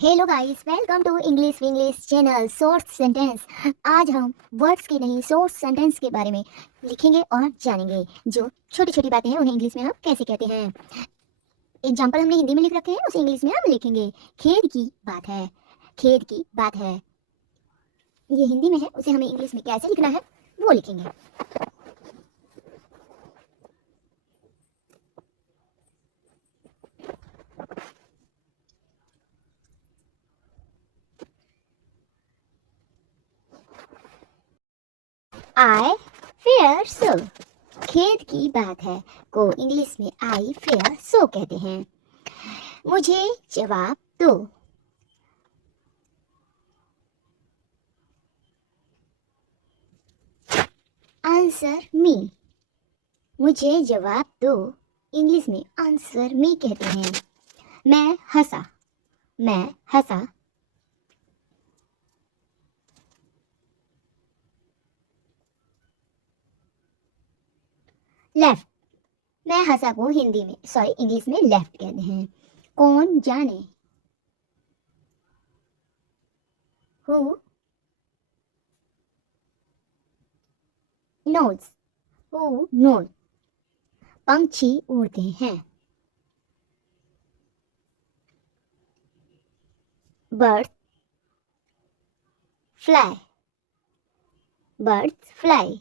Hello guys, welcome to English Vinglish channel short sentence. आज हम words के नहीं शॉर्ट सेंटेंस के बारे में लिखेंगे और जानेंगे। जो छोटी छोटी बातें हैं उन्हें इंग्लिश में हम कैसे कहते हैं। एग्जाम्पल हमने हिंदी में लिख रखे हैं, उसे इंग्लिश में हम लिखेंगे। खेद की बात है, खेद की बात है। ये हिंदी में है, उसे हमें इंग्लिश में कैसे लिखना है वो लिखेंगे। आई फेयर सो, खेद की बात है को इंग्लिश में आई फेयर सो कहते हैं। मुझे जवाब दो, आंसर मी। मुझे जवाब दो इंग्लिश में आंसर मी कहते हैं। मैं हंसा, मैं हंसा। लेफ्ट, मैं हंसा को हिंदी में इंग्लिश में लेफ्ट कहते हैं। कौन जाने, हु नोज, हु नोज। पंछी उड़ते हैं, बर्ड फ्लाई, बर्ड्स फ्लाई।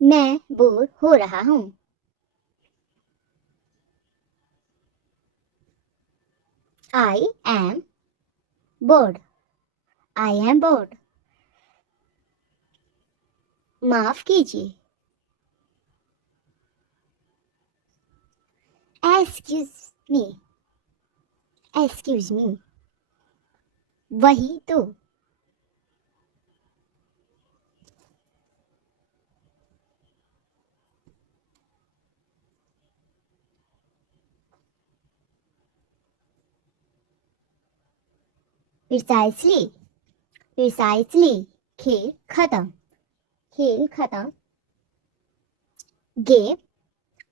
मैं बोर हो रहा हूँ, I am board, I am board. माफ कीजिए, एक्सक्यूज मी, एक्सक्यूज मी। वही तो, प्रिसाइसली, प्रिसाइसली। खेल खत्म, खेल खत्म। Game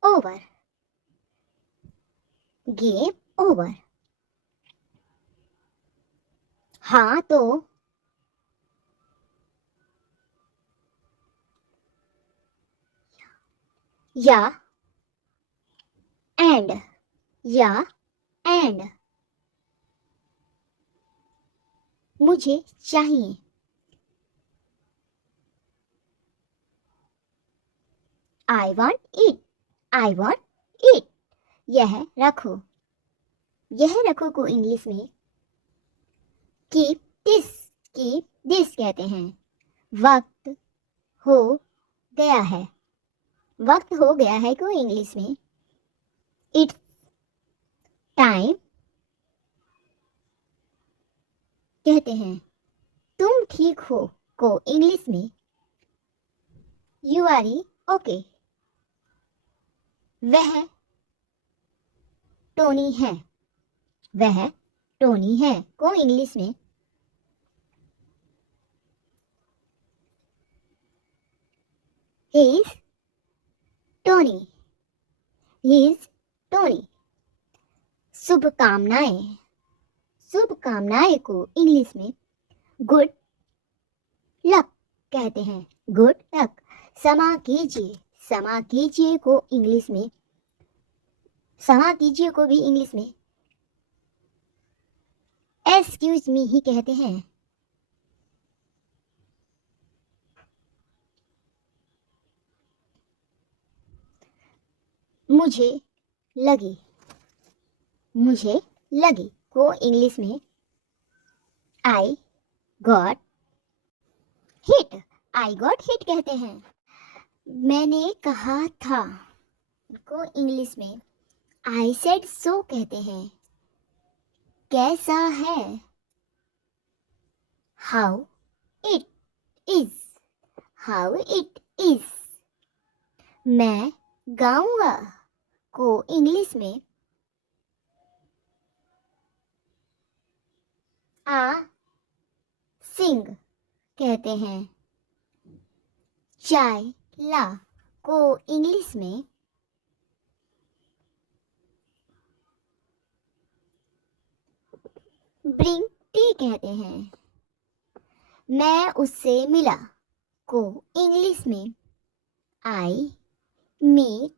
over, game over. हाँ तो, या एंड, या एंड। मुझे चाहिए, I want it, I want it. यह रखो, यह रखो को इंग्लिश में कीप दिस, कीप दिस कहते हैं। वक्त हो गया है, वक्त हो गया है को इंग्लिश में इट्स टाइम कहते हैं। तुम ठीक हो को इंग्लिश में यू आर ओके। वह टोनी है, वह टोनी है को इंग्लिश में he is Tony, he is Tony. शुभकामनाएं, शुभकामनाएं को इंग्लिश में गुड लक कहते हैं, गुड लक। क्षमा कीजिए, क्षमा कीजिए को इंग्लिश में, क्षमा कीजिए को भी इंग्लिश में एक्सक्यूज मी ही कहते हैं। मुझे लगी, मुझे लगी को इंग्लिश में I got hit, I got hit कहते हैं। मैंने कहा था को इंग्लिश में आई सेड सो कहते हैं। कैसा है, how it is, how it is. मैं गाऊंगा को इंग्लिश में आ सिंग कहते हैं। चाय ला को इंग्लिश में ब्रिंग टी कहते हैं। मैं उससे मिला को इंग्लिश में आई मीट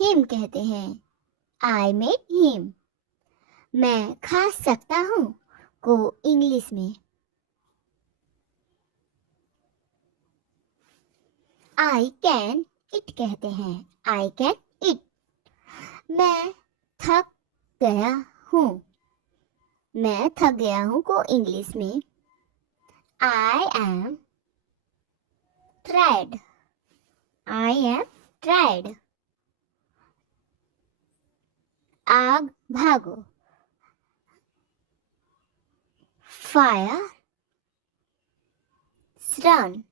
हिम कहते हैं। I met him. मैं खा सकता हूँ को इंग्लिश में आई कैन इट कहते हैं। I can it. मैं थक गया हूँ। मैं थक गया हूँ को इंग्लिश में I am tried. I am tried. आग भागो फायर रन।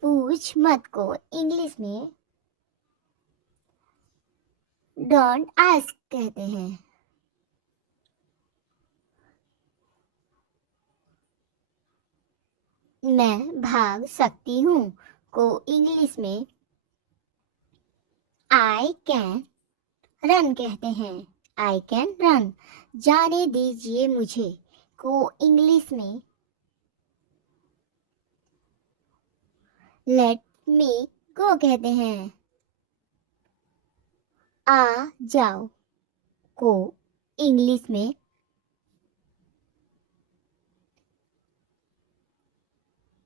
पूछ मत को इंग्लिश में डोंट आस्क कहते हैं। मैं भाग सकती हूँ को इंग्लिश में आई कैन रन कहते हैं। I can run. जाने दीजिए मुझे को इंग्लिश में लेट मी गो कहते हैं। आ जाओ को इंग्लिश में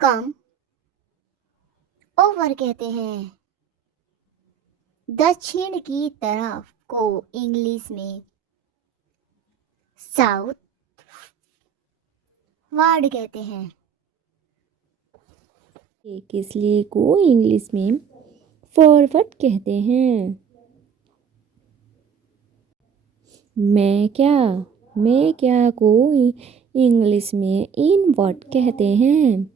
कम ओवर कहते हैं। दक्षिण की तरफ को इंग्लिश में साउथ वर्ड कहते हैं। इसलिए को इंग्लिश में फॉरवर्ड कहते हैं। मैं क्या को इंग्लिश में इनवर्ड कहते हैं।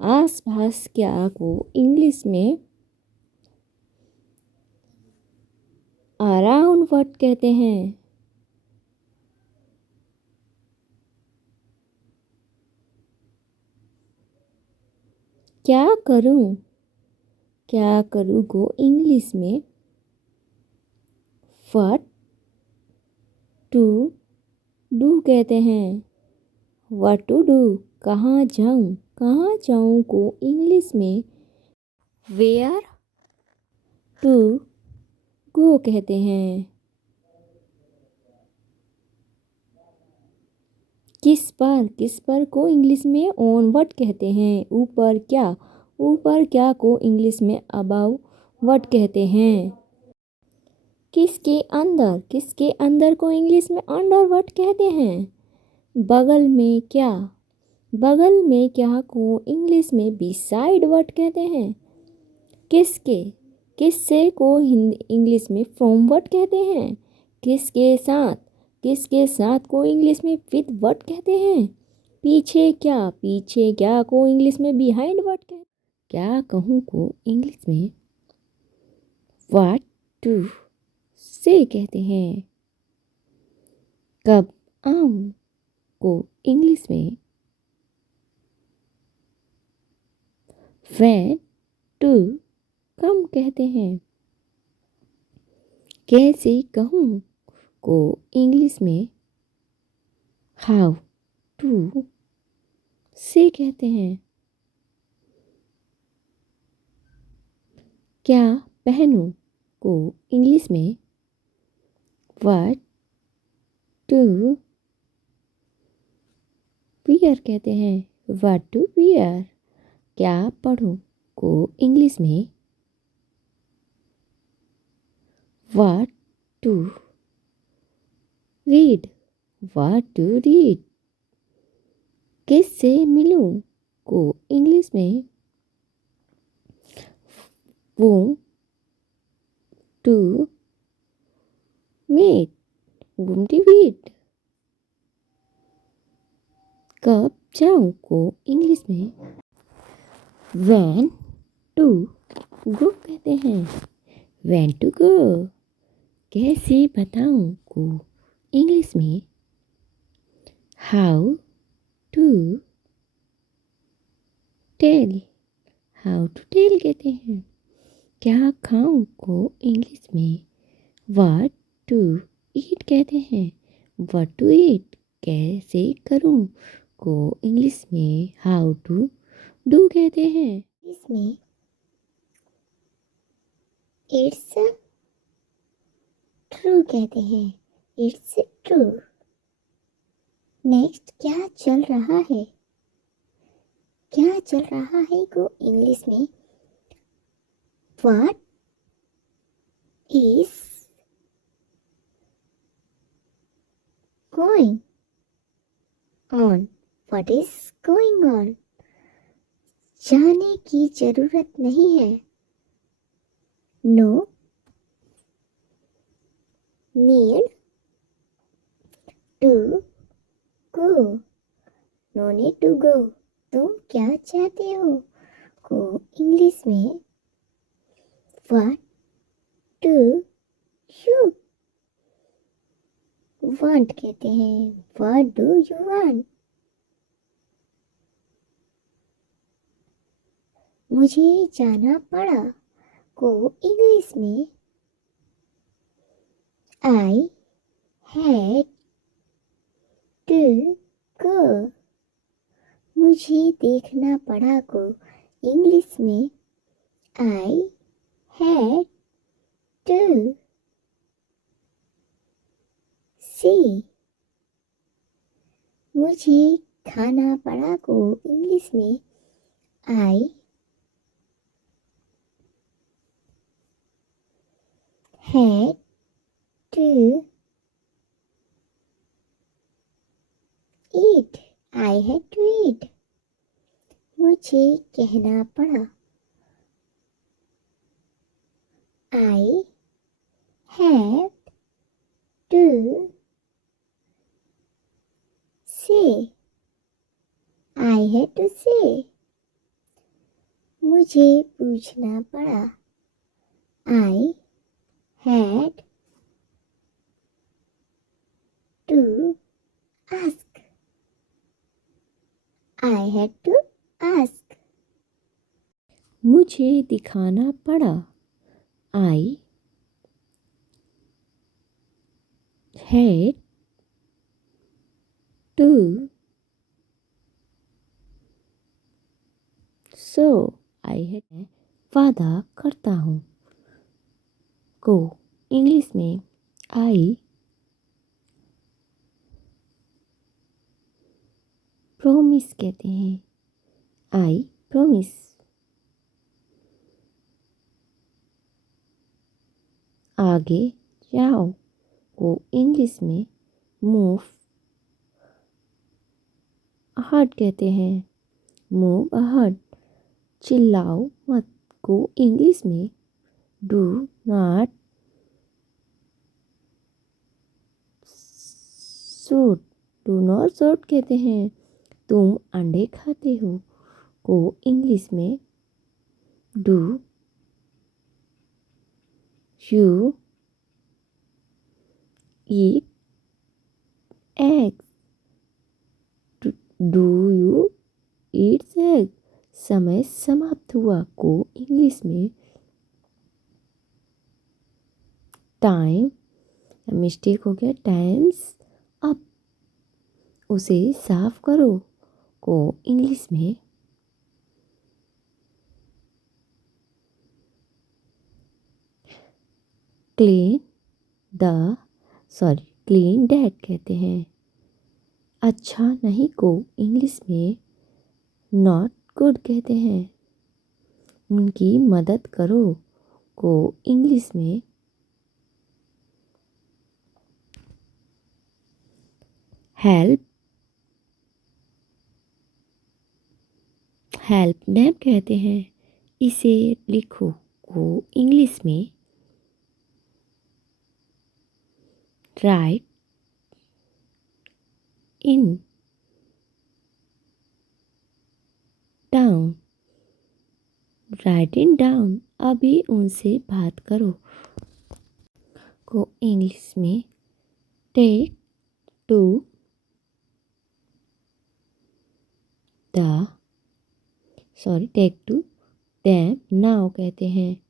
आसपास क्या को इंग्लिश में अराउंड वर्ड कहते हैं। क्या करूँ को इंग्लिश में व्हाट टू डू कहते हैं। What to do. कहाँ जाऊँ को इंग्लिश में वेयर टू गो कहते हैं। किस पर को इंग्लिश में ऑन वर्ड कहते हैं। ऊपर क्या को इंग्लिश में अबाव वर्ड कहते हैं। किसके अंदर को इंग्लिश में अंडर वर्ड कहते हैं। बगल में क्या को इंग्लिश में बिसाइड वर्ड कहते हैं। किससे को इंग्लिश में फ्रॉम वर्ड कहते हैं। किसके साथ को इंग्लिश में विद वर्ड कहते हैं। पीछे क्या को इंग्लिश में बिहाइंड वर्ड कहते हैं। क्या कहूँ को इंग्लिश में व्हाट टू से कहते हैं। कब आऊँ को इंग्लिश में व्हेन टू कम कहते हैं। कैसे कहूँ को इंग्लिश में हाउ टू से कहते हैं। क्या पहनूं को इंग्लिश में व्हाट टू वियर कहते हैं। What to wear. क्या पढ़ूं को इंग्लिश में what to read. What to read. किससे मिलूं को इंग्लिश में वो टू मीट घूमती मीट। कब जाऊं को इंग्लिश में व्हेन टू गो कहते हैं। When to go. कैसे बताऊं को इंग्लिश में how to tell, how to tell कहते हैं। क्या खाऊं को इंग्लिश में व्हाट टू ईट कहते हैं। व्हाट टू ईट कैसे करूं को इंग्लिश में हाउ टू डू कहते हैं। इसमें इट्स ट्रू कहते हैं। It's true. नेक्स्ट, क्या चल रहा है। क्या चल रहा है को इंग्लिश में what is going on. What is going on. जाने की जरूरत नहीं है। No need to go. No need to go. तुम क्या चाहते हो को इंग्लिश में व्हाट डू यू वांट कहते हैं। What do you want. मुझे जाना पड़ा को इंग्लिश में आई हैड टू गो। मुझे देखना पड़ा को इंग्लिश में आई हैड टू सी। मुझे खाना पड़ा को इंग्लिश में आई had to eat. I had to eat. मुझे कहना पड़ा I had to say. I had to say. मुझे पूछना पड़ा I had to ask. I had to ask. मुझे दिखाना पड़ा I had to so. I had वादा करता हूँ को इंग्लिश में आई प्रोमिस कहते हैं। I promise. आगे जाओ को इंग्लिश में मूव अहड कहते हैं। मूव अहड। चिल्लाओ मत को इंग्लिश में do not shoot. Do not shoot कहते हैं। तुम अंडे खाते हो को इंग्लिश में do you eat eggs. Do you eat egg. समय समाप्त हुआ को इंग्लिश में टाइम, मिस्टेक हो गया, टाइम्स अप। उसे साफ करो को इंग्लिश में क्लीन डैट कहते हैं। अच्छा नहीं को इंग्लिश में नॉट गुड कहते हैं। उनकी मदद करो को इंग्लिश में हेल्प देम कहते हैं। इसे लिखो को इंग्लिश में write in down. Write in down. अभी उनसे बात करो को इंग्लिश में take to the sorry take to, them, now कहते हैं।